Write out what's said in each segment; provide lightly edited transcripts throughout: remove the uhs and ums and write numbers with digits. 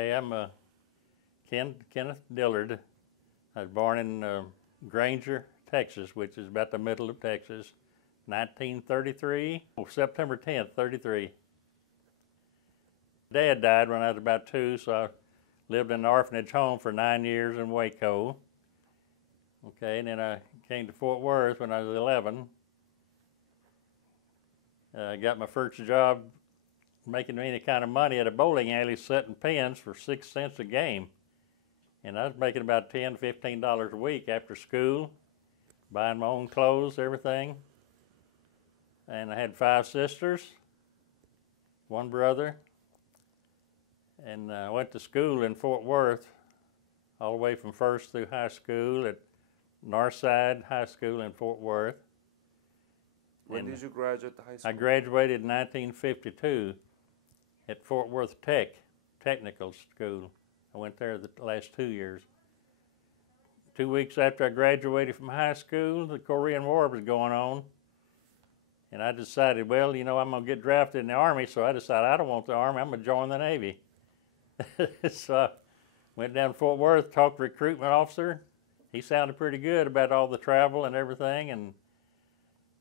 Hey, I'm Kenneth Dillard. I was born in Granger, Texas, which is about the middle of Texas, 1933, September 10th, 33. Dad died when I was about 2, so I lived in an orphanage home for 9 years in Waco. Okay, and then I came to Fort Worth when I was 11. I got my first job making any kind of money at a bowling alley setting pins for 6 cents a game. And I was making about $10, $15 a week after school, buying my own clothes, everything. And I had 5 sisters, 1 brother. And I went to school in Fort Worth, all the way from first through high school at Northside High School in Fort Worth. When did you graduate high school? I graduated in 1952 at Fort Worth Technical School. I went there the last 2 years. 2 weeks after I graduated from high school, the Korean War was going on. And I decided, well, you know, I'm going to get drafted in the Army, so I decided I don't want the Army, I'm going to join the Navy. So I went down to Fort Worth, talked to the recruitment officer. He sounded pretty good about all the travel and everything.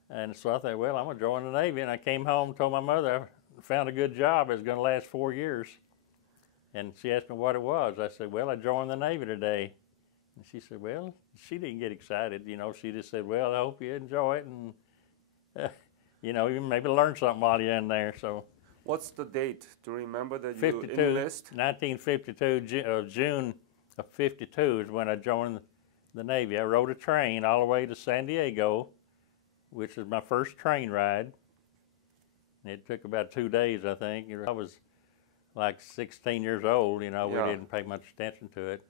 And so I thought, well, I'm going to join the Navy. And I came home and told my mother I found a good job. It was going to last 4 years. And she asked me what it was. I said, well, I joined the Navy today. And she said, well, she didn't get excited. You know, she just said, well, I hope you enjoy it. And, you know, you maybe learn something while you're in there. So. What's the date? Do you remember that 52, you enlist? 1952, June of 52 is when I joined the Navy. I rode a train all the way to San Diego, which is my first train ride. And it took about 2 days, I think. I was like 16 years old, you know, we didn't pay much attention to it.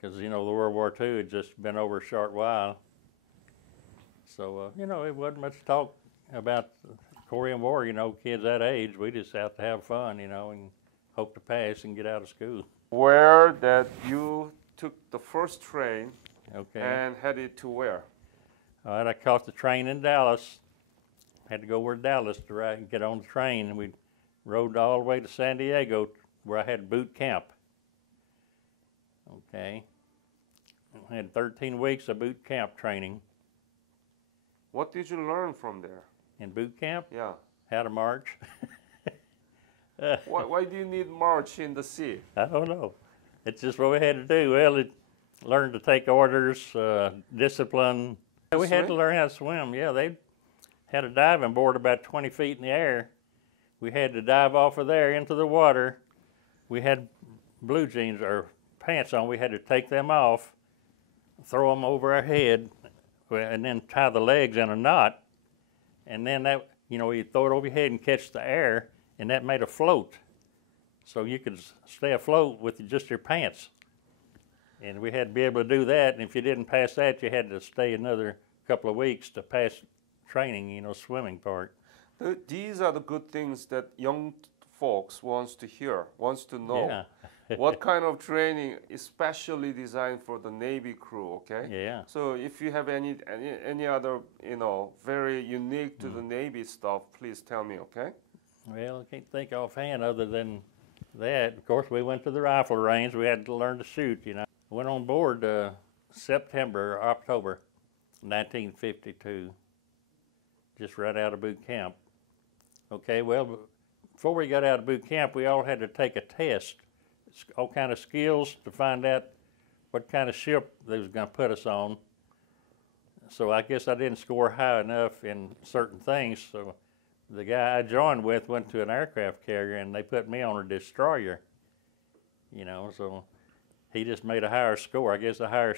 Because, you know, the World War II had just been over a short while. So, you know, it wasn't much talk about the Korean War, you know, kids that age, we just have to have fun, you know, and hope to pass and get out of school. Where that you took the first train and headed to where? All right, I caught the train in Dallas. Had to go over to Dallas to ride and get on the train, and we rode all the way to San Diego where I had boot camp. Okay. I had 13 weeks of boot camp training. What did you learn from there? In boot camp? Yeah. How to march. Why do you need march in the sea? I don't know. It's just what we had to do. Well, it learned to take orders, discipline. We had to learn how to swim. Yeah, they had a diving board about 20 feet in the air. We had to dive off of there into the water. We had blue jeans or pants on. We had to take them off, throw them over our head, and then tie the legs in a knot. And then that, you know, you throw it over your head and catch the air, and that made a float. So you could stay afloat with just your pants. And we had to be able to do that, and if you didn't pass that, you had to stay another couple of weeks to pass training, you know, swimming part. These are the good things that young folks wants to hear, wants to know. Yeah. What kind of training is specially designed for the Navy crew, okay? Yeah. So if you have any other, you know, very unique to the Navy stuff, please tell me, okay? Well, I can't think offhand other than that. Of course, we went to the rifle range. We had to learn to shoot, you know. Went on board September or October 1952, just right out of boot camp. Okay, well, before we got out of boot camp, we all had to take a test, all kind of skills to find out what kind of ship they was going to put us on. So I guess I didn't score high enough in certain things, so the guy I joined with went to an aircraft carrier, and they put me on a destroyer, you know, so he just made a higher score. I guess the higher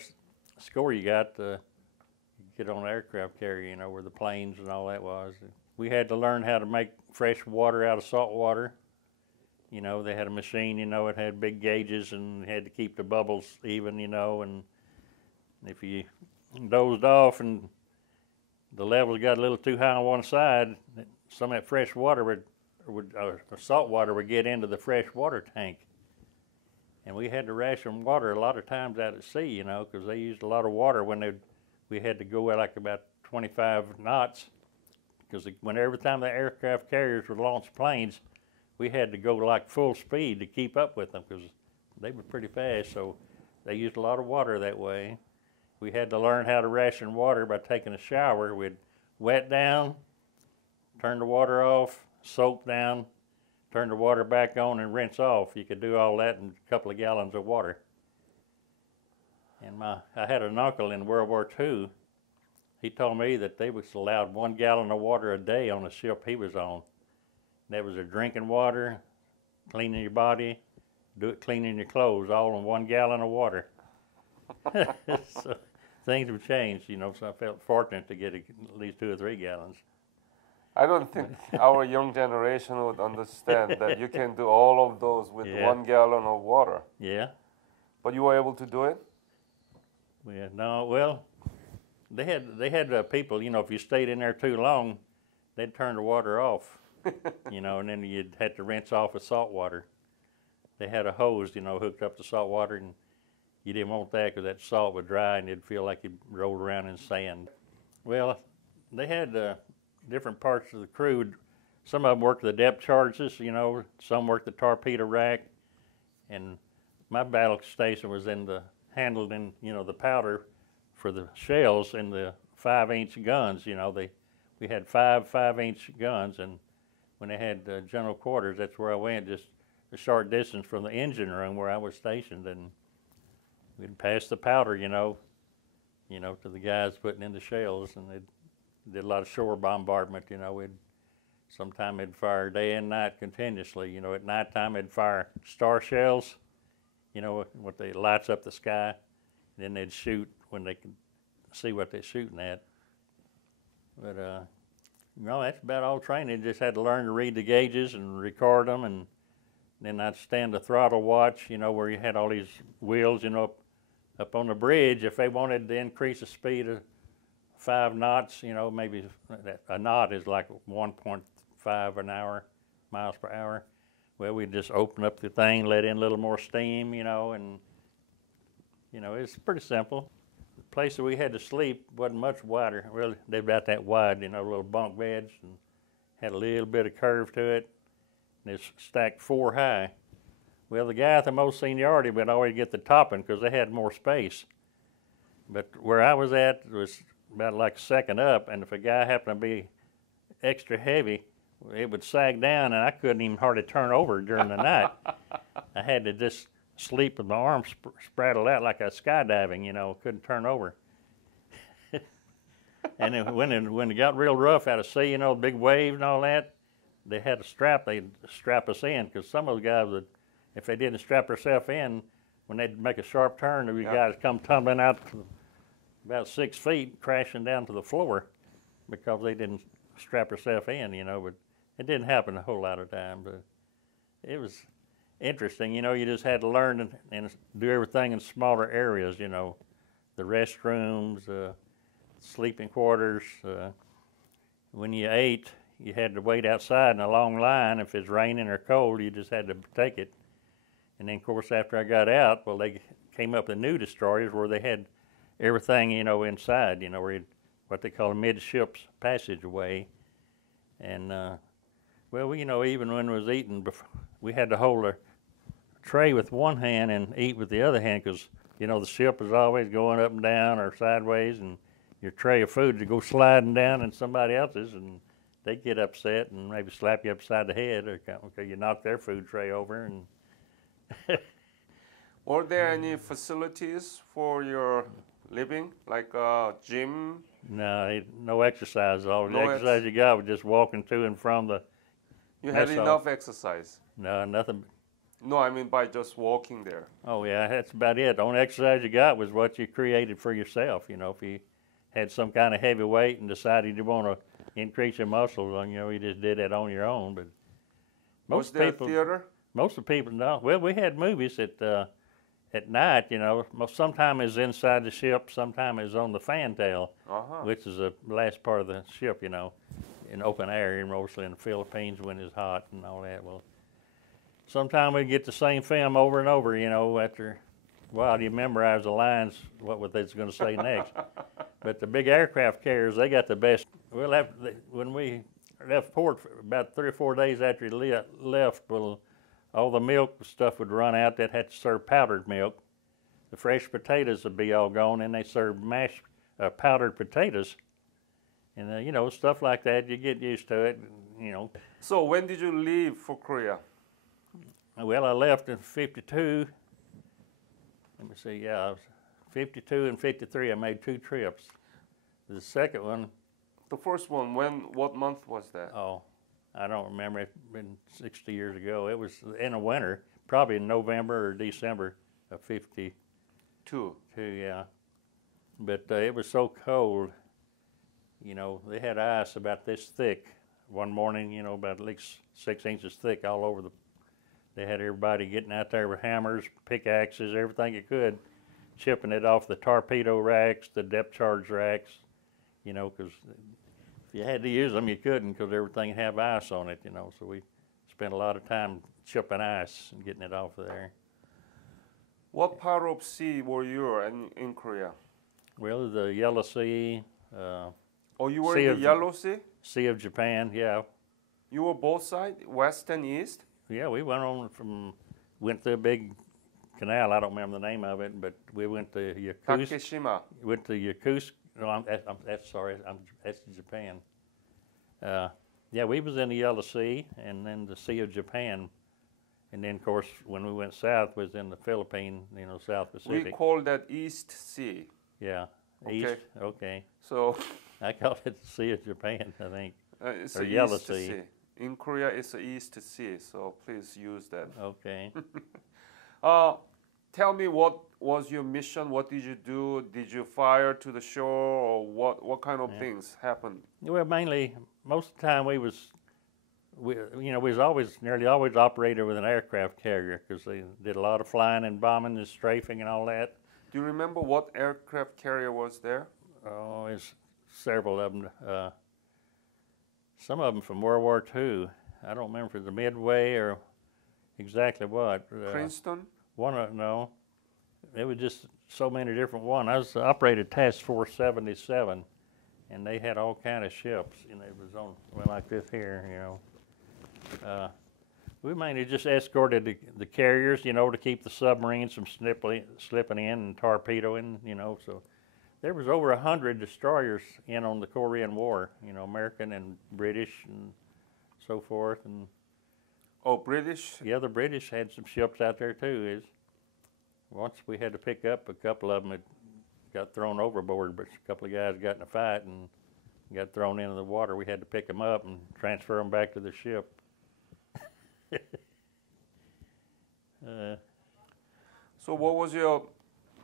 score you got, get on an aircraft carrier, you know, where the planes and all that was. We had to learn how to make fresh water out of salt water. You know, they had a machine, you know, it had big gauges and had to keep the bubbles even, you know, and if you dozed off and the levels got a little too high on one side, some of that fresh water or salt water would get into the fresh water tank. And we had to ration water a lot of times out at sea, you know, because they used a lot of water when we had to go like about 25 knots, because every time the aircraft carriers would launch planes, we had to go like full speed to keep up with them because they were pretty fast. So they used a lot of water that way. We had to learn how to ration water by taking a shower. We'd wet down, turn the water off, soap down, turn the water back on, and rinse off. You could do all that in a couple of gallons of water. And I had an uncle in World War II. He told me that they was allowed 1 gallon of water a day on the ship he was on. That was their drinking water, cleaning your body, cleaning your clothes, all in 1 gallon of water. So things have changed, you know, so I felt fortunate to get at least 2 or 3 gallons. I don't think our young generation would understand that you can do all of those with 1 gallon of water. Yeah. But you were able to do it? Yeah, no, well, they had people, you know, if you stayed in there too long, they'd turn the water off, you know, and then you'd have to rinse off with salt water. They had a hose, you know, hooked up to salt water, and you didn't want that because that salt would dry and it'd feel like you rolled around in sand. Well, they had different parts of the crew. Some of them worked the depth charges, you know, some worked the torpedo rack, and my battle station was handled in, you know, the powder for the shells and the 5-inch guns. You know, we had 5-inch guns, and when they had general quarters, that's where I went, just a short distance from the engine room where I was stationed, and we'd pass the powder, you know, to the guys putting in the shells, and they did a lot of shore bombardment. You know, sometime they'd fire day and night continuously. You know, at nighttime they'd fire star shells, you know, what they lights up the sky, and then they'd shoot when they could see what they're shooting at. But you know, that's about all training. Just had to learn to read the gauges and record them, and then I'd stand the throttle watch, you know, where you had all these wheels, you know, up on the bridge. If they wanted to increase the speed of 5 knots, you know, maybe a knot is like 1.5 an hour, miles per hour. Well, we'd just open up the thing, let in a little more steam, you know, and, you know, it's pretty simple. The place that we had to sleep wasn't much wider. Really, they're about that wide, you know, little bunk beds, and had a little bit of curve to it. And it's stacked 4 high. Well, the guy at the most seniority would always get the topping because they had more space. But where I was at was about like second up, and if a guy happened to be extra heavy, it would sag down, and I couldn't even hardly turn over during the night. I had to just sleep with my arms spraddled out like I was skydiving, you know, couldn't turn over. And then when it got real rough out of sea, you know, big waves and all that, they had a strap, they'd strap us in, because some of those guys would, if they didn't strap themselves in, when they'd make a sharp turn, the guys come tumbling out to about 6 feet, crashing down to the floor because they didn't strap themselves in, you know. But it didn't happen a whole lot of time, but it was interesting. You know, you just had to learn and do everything in smaller areas, you know, the restrooms, sleeping quarters. When you ate, you had to wait outside in a long line. If it's raining or cold, you just had to take it. And then, of course, after I got out, well, they came up with new destroyers where they had everything, you know, inside, you know, where what they call a midships passageway. And, well, you know, even when we was eating, we had to hold a tray with one hand and eat with the other hand because, you know, the ship was always going up and down or sideways, and your tray of food would go sliding down in somebody else's, and they'd get upset and maybe slap you upside the head or you knock their food tray over. And were there any facilities for your living, like a gym? No, no exercise. All the exercise you got was just walking to and from the. You had enough exercise? No, nothing. No, I mean by just walking there. Oh yeah, that's about it. The only exercise you got was what you created for yourself. You know, if you had some kind of heavy weight and decided you want to increase your muscles, you know, you just did that on your own. But most people, theater? Most of the people, no. Well, we had movies at night. You know, sometimes it's inside the ship, sometimes it's on the fantail, which is the last part of the ship. You know, in open air, and mostly in the Philippines when it's hot and all that. Well, sometimes we get the same film over and over. You know, after a while you memorize the lines, what they're going to say next. But the big aircraft carriers, they got the best. Well, when we left port for about 3 or 4 days after he left, well, all the milk stuff would run out. That had to serve powdered milk. The fresh potatoes would be all gone, and they served mashed powdered potatoes. And, you know, stuff like that, you get used to it, you know. So when did you leave for Korea? Well, I left in 52. Let me see, yeah, I was 52 and 53, I made 2 trips. The second one. The first one, what month was that? Oh, I don't remember. It's been 60 years ago. It was in the winter, probably in November or December of 52, yeah. But it was so cold, you know, they had ice about this thick one morning, you know, about at least 6 inches thick all over they had everybody getting out there with hammers, pickaxes, everything you could, chipping it off the torpedo racks, the depth charge racks, you know, because if you had to use them, you couldn't because everything had ice on it, you know. So we spent a lot of time chipping ice and getting it off of there. What part of sea were you in Korea? Well, the Yellow Sea. Oh, you were in the Yellow Sea? Sea of Japan, yeah. You were both sides, west and east? Yeah, we went through a big canal. I don't remember the name of it, but we went to Yokosuka. Takeshima. Went to Yokosuka. No, that's Japan. Yeah, we was in the Yellow Sea and then the Sea of Japan, and then of course when we went south was in the Philippine, you know, South Pacific. We call that East Sea. Yeah, okay. East. Okay. So I call it the Sea of Japan, I think, it's or the Yellow East Sea. In Korea, it's the East Sea. So please use that. Okay. Tell me, what was your mission? What did you do? Did you fire to the shore, or what kind of things happened? Well, mainly, most of the time we was nearly always operated with an aircraft carrier because they did a lot of flying and bombing and strafing and all that. Do you remember what aircraft carrier was there? Oh, it's several of them. Some of them from World War II. I don't remember if it was the Midway or exactly what. Princeton? No. It was just so many different ones. I was operated Task Force 77, and they had all kind of ships. And it was on like this here, you know. We mainly just escorted the carriers, you know, to keep the submarines from slipping in and torpedoing, you know. So there was over 100 destroyers in on the Korean War, you know, American and British and so forth. And oh, British? Yeah, the British had some ships out there too. Once we had to pick up a couple of them that got thrown overboard, but a couple of guys got in a fight and got thrown into the water. We had to pick them up and transfer them back to the ship. So what was your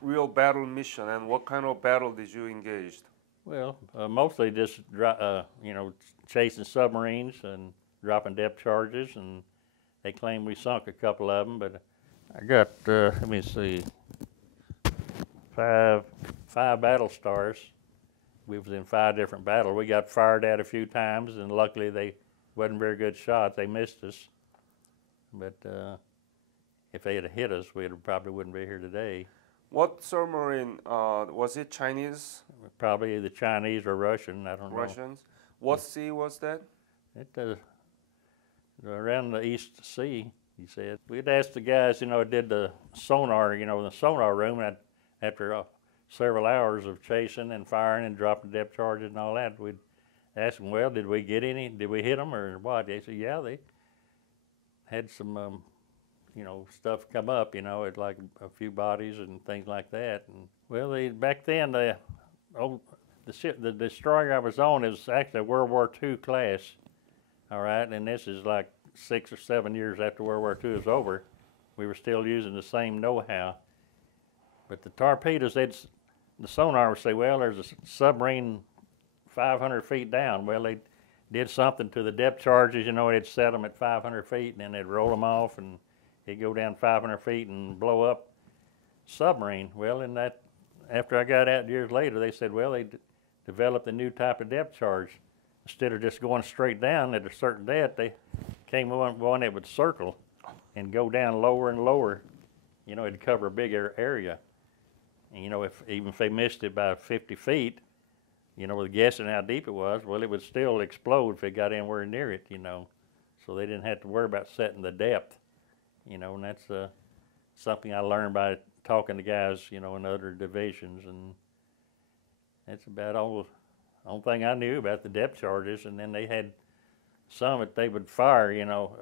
real battle mission, and what kind of battle did you engage? Well, mostly just you know, chasing submarines and dropping depth charges, and they claim we sunk a couple of them, but I got let me see, five battle stars. We was in 5 different battles. We got fired at a few times, and luckily they wasn't very good shots. They missed us, but if they had hit us, we probably wouldn't be here today. What submarine, was it Chinese? Probably either Chinese or Russian, I don't know. Russians? What sea was that? It around the East Sea, he said. We'd asked the guys, you know, did the sonar, you know, in the sonar room, and after several hours of chasing and firing and dropping depth charges and all that, we'd ask them, well, did we get any? Did we hit them or what? They said, yeah, they had some you know, stuff come up, you know, it's like a few bodies and things like that. And well, back then, the destroyer I was on is actually a World War II class, all right, and this is like 6 or 7 years after World War II was over. We were still using the same know-how. But the torpedoes, the sonar would say, well, there's a submarine 500 feet down. Well, they did something to the depth charges, you know, they'd set them at 500 feet, and then they'd roll them off, and he'd go down 500 feet and blow up submarine. Well, in that, after I got out years later, they said, well, they developed a new type of depth charge. Instead of just going straight down at a certain depth, they came one that would circle and go down lower and lower. You know, it'd cover a bigger area. And, you know, even if they missed it by 50 feet, you know, with guessing how deep it was, well, it would still explode if it got anywhere near it, you know. So they didn't have to worry about setting the depth, you know, and that's something I learned by talking to guys, you know, in other divisions, and that's about all the only thing I knew about the depth charges. And then they had some that they would fire, you know.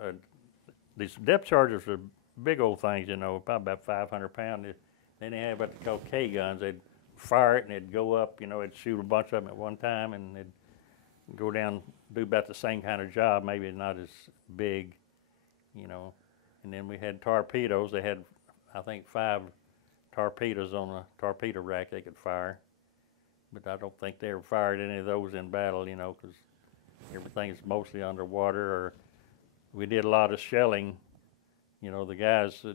These depth charges were big old things, you know, probably about 500 pounds. Then they had what they call K guns. They'd fire it and it'd go up, you know, it'd shoot a bunch of them at one time, and they'd go down, do about the same kind of job, maybe not as big, you know. And then we had torpedoes. They had, I think, 5 torpedoes on a torpedo rack they could fire. But I don't think they ever fired any of those in battle, you know, because everything is mostly underwater. Or we did a lot of shelling. You know, the guys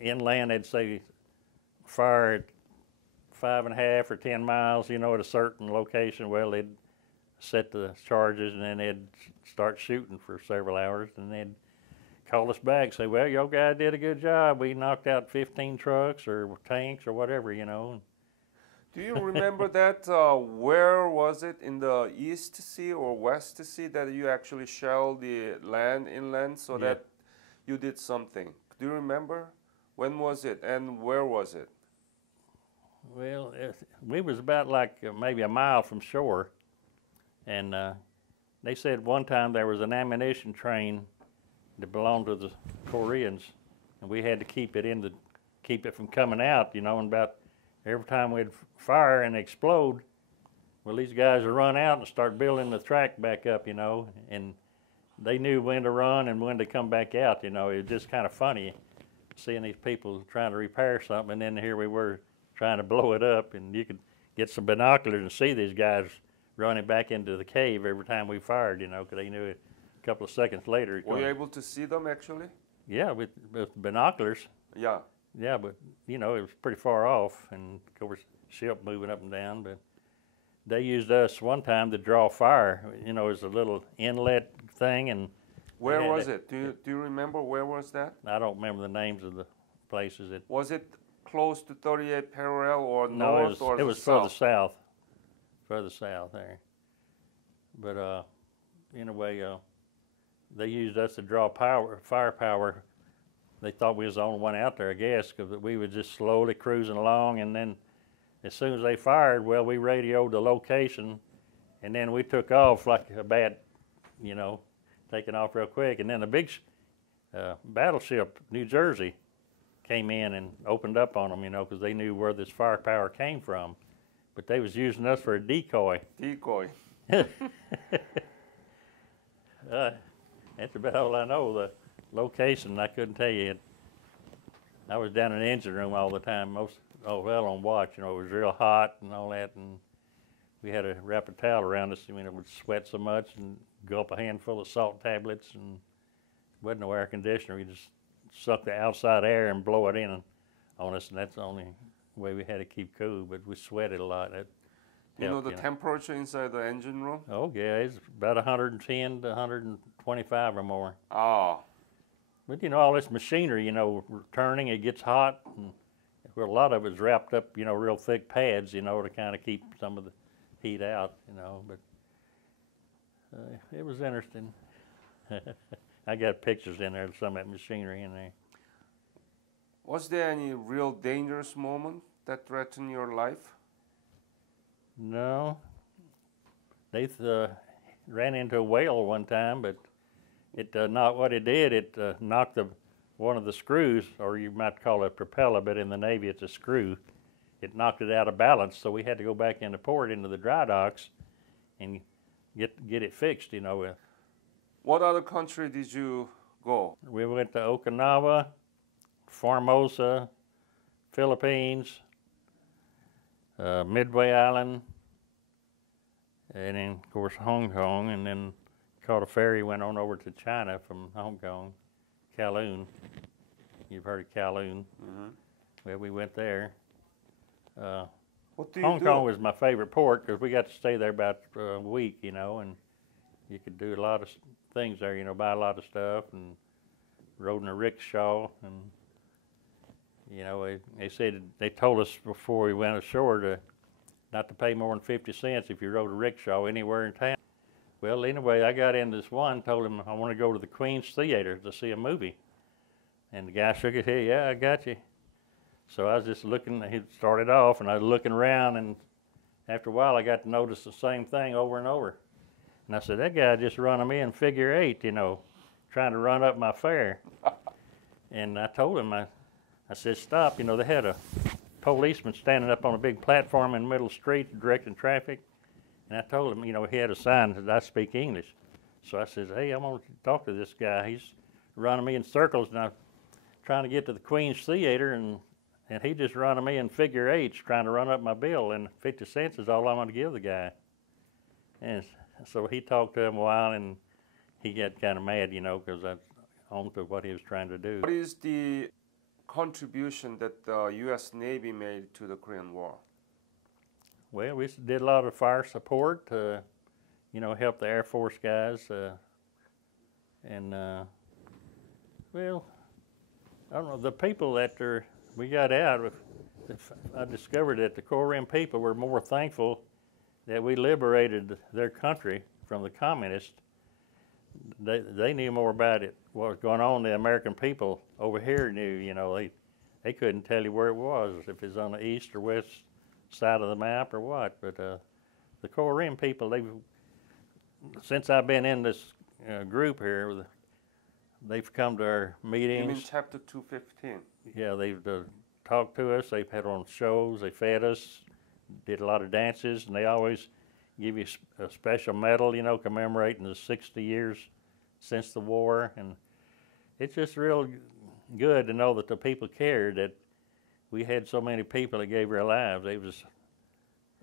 inland, they'd say fire at 5.5 or 10 miles, you know, at a certain location. Well, they'd set the charges, and then they'd start shooting for several hours, and they'd call us back, say, well, your guy did a good job. We knocked out 15 trucks or tanks or whatever, you know. Do you remember that? Where was it, in the East Sea or West Sea, that you actually shelled the land inland so that you did something? Do you remember? When was it and where was it? Well, we was about like maybe a mile from shore, and they said one time there was an ammunition train that belonged to the Koreans, and we had to keep it from coming out, you know. And about every time we'd fire and explode, well, these guys would run out and start building the track back up, you know, and they knew when to run and when to come back out, you know. It was just kind of funny seeing these people trying to repair something, and then here we were trying to blow it up, and you could get some binoculars and see these guys running back into the cave every time we fired, you know, because they knew it a couple of seconds later. Were you able to see them, actually? Yeah, with binoculars. Yeah. Yeah, but, you know, it was pretty far off, and of course, ship moving up and down. But they used us one time to draw fire. You know, it was a little inlet thing, and where was it? Do you remember where was that? I don't remember the names of the places. Was it close to 38 parallel or no, north or it was south? Further south there. But in a way, they used us to draw firepower. They thought we was the only one out there, I guess, because we were just slowly cruising along, and then as soon as they fired, well, we radioed the location, and then we took off like a bat, you know, taking off real quick. And then the big battleship, New Jersey, came in and opened up on them, you know, because they knew where this firepower came from. But they was using us for a decoy. Decoy. That's about all I know. The location, I couldn't tell you. I was down in the engine room all the time, on watch. You know, it was real hot and all that, and we had to wrap a towel around us. I mean, it would sweat so much, and gulp a handful of salt tablets, and wasn't no air conditioner. We just suck the outside air and blow it in on us, and that's the only way we had to keep cool. But we sweated a lot. That you know the temperature inside the engine room? Oh yeah, it's about 110 to 125 or more. Oh. But you know, all this machinery, you know, turning, it gets hot, and well, a lot of it's wrapped up, you know, real thick pads, you know, to kind of keep some of the heat out, you know. But it was interesting. I got pictures in there of some of that machinery in there. Was there any real dangerous moment that threatened your life? No. They ran into a whale one time, but it not what it did. It knocked one of the screws, or you might call it a propeller, but in the Navy it's a screw. It knocked it out of balance, so we had to go back into port into the dry docks and get it fixed, you know. What other country did you go? We went to Okinawa, Formosa, Philippines, Midway Island, and then, of course, Hong Kong, and then caught a ferry, went on over to China from Hong Kong, Kowloon. You've heard of Kowloon. Mm-hmm. Well, we went there. What do you Hong do? Kong was my favorite port because we got to stay there about a week, you know, and you could do a lot of things there, you know, buy a lot of stuff, and rode in a rickshaw, and you know, they said, they told us before we went ashore to not to pay more than 50 cents if you rode a rickshaw anywhere in town. Well, anyway, I got in this one, told him I want to go to the Queen's Theater to see a movie. And the guy shook his head, yeah, I got you. So I was just looking, he started off, and I was looking around, and after a while I got to notice the same thing over and over. And I said, that guy just running me in figure eight, you know, trying to run up my fare. And I told him, I said, stop. You know, they had a policeman standing up on a big platform in the middle of the street directing traffic. And I told him, you know, he had a sign that I speak English. So I said, hey, I'm going to talk to this guy. He's running me in circles, and I'm trying to get to the Queen's Theater, and he just running me in figure eights, trying to run up my bill, and 50 cents is all I'm going to give the guy. And so he talked to him a while, and he got kind of mad, you know, because I on to what he was trying to do. What is the contribution that the U.S. Navy made to the Korean War? Well, we did a lot of fire support to, you know, help the Air Force guys. Well, I don't know, the people that we got out, I discovered that the Korean people were more thankful that we liberated their country from the communists. They knew more about it, what was going on. The American people over here knew, you know, they couldn't tell you where it was, if it's on the east or west side of the map or what. But the Korean people, since I've been in this group here, they've come to our meetings. You mean chapter 215? Yeah, they've talked to us. They've had on shows. They fed us, did a lot of dances, and they always give you a special medal, you know, commemorating the 60 years since the war. And it's just real good to know that the people cared, that we had so many people that gave their lives. There was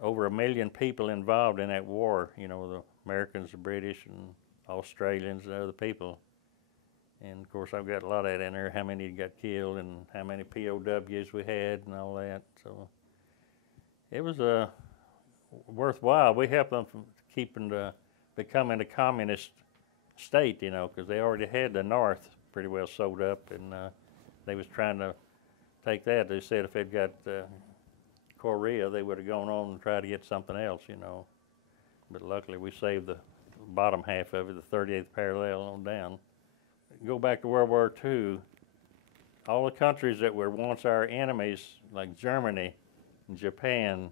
over 1 million people involved in that war, you know, the Americans, the British, and Australians and other people. And of course, I've got a lot of that in there, how many got killed and how many POWs we had and all that. So it was worthwhile. We helped them from becoming a communist state, you know, because they already had the North pretty well sewed up, and they was trying to take that. They said if they'd got Korea, they would have gone on and tried to get something else, you know. But luckily, we saved the bottom half of it, the 38th parallel on down. Go back to World War II, all the countries that were once our enemies, like Germany and Japan,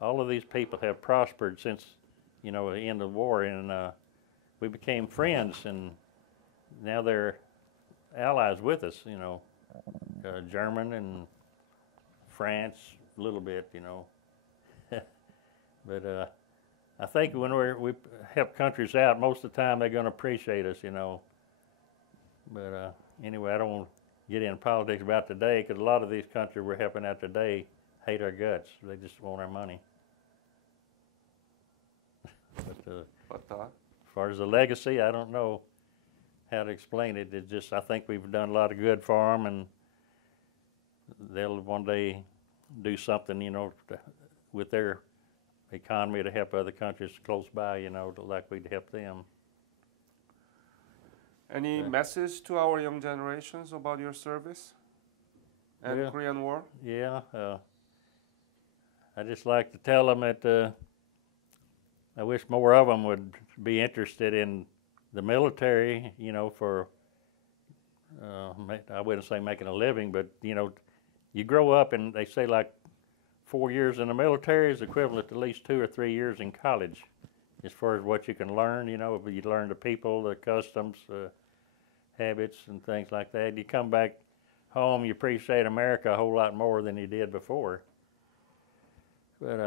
all of these people have prospered since, you know, the end of the war, and we became friends, and now they're allies with us, you know, German and France a little bit, you know. But I think when we help countries out, most of the time they're going to appreciate us, you know. But anyway, I don't want to get into politics about today, because a lot of these countries we're helping out today hate our guts. They just want our money. But as far as the legacy, I don't know how to explain it. It's just, I think we've done a lot of good for them, and they'll one day do something, you know, with their economy to help other countries close by, you know, like we'd help them. Any message to our young generations about your service and Korean War? Yeah, I just like to tell them that I wish more of them would be interested in the military, you know, for, I wouldn't say making a living, but, you know, you grow up and they say like 4 years in the military is equivalent to at least 2 or 3 years in college, as far as what you can learn, you know. You learn the people, the customs, habits and things like that. You come back home, you appreciate America a whole lot more than you did before. But